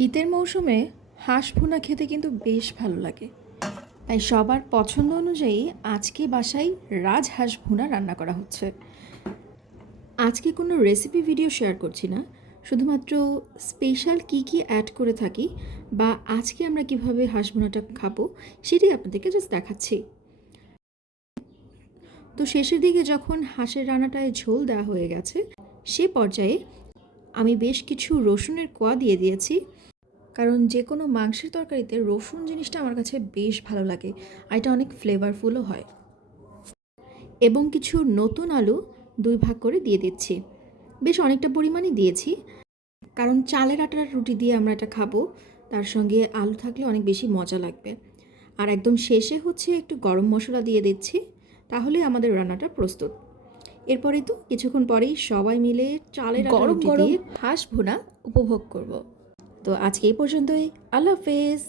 শীতের মৌসুমে হাঁস ভুনা খেতে কিন্তু বেশ ভালো লাগে। তাই সবার পছন্দ অনুযায়ী আজকে বাসায় রাজহাঁস ভুনা রান্না করা হচ্ছে। আজকে কোনো রেসিপি ভিডিও শেয়ার করছি না, শুধুমাত্র স্পেশাল কী কী অ্যাড করে থাকি বা আজকে আমরা কিভাবে হাঁস ভুনাটা খাবো সেটাই আপনাদেরকে জাস্ট দেখাচ্ছি। তো শেষের দিকে যখন হাঁসের রান্নাটায় ঝোল দেওয়া হয়ে গেছে, সে পর্যায়ে আমি বেশ কিছু রসুনের কোয়া দিয়ে দিয়েছি, কারণ যে কোনো মাংসের তরকারিতে রসুন জিনিসটা আমার কাছে বেশ ভালো লাগে আর এটা অনেক ফ্লেভারফুলও হয়। এবং কিছু নতুন আলু 2 ভাগ করে দিয়ে দিচ্ছি, বেশ অনেকটা পরিমাণই দিয়েছি, কারণ চালের আটার রুটি দিয়ে আমরা এটা খাবো, তার সঙ্গে আলু থাকলে অনেক বেশি মজা লাগবে। আর একদম শেষে হচ্ছে একটু গরম মশলা দিয়ে দিচ্ছি, তাহলে আমাদের রান্নাটা প্রস্তুত। এরপরেই তো কিছুক্ষণ পরেই সবাই মিলে চালের আটার রুটি দিয়ে হাঁস ভুনা উপভোগ করব। তো আজকে এই পর্যন্তই। আল্লাহ হাফেজ।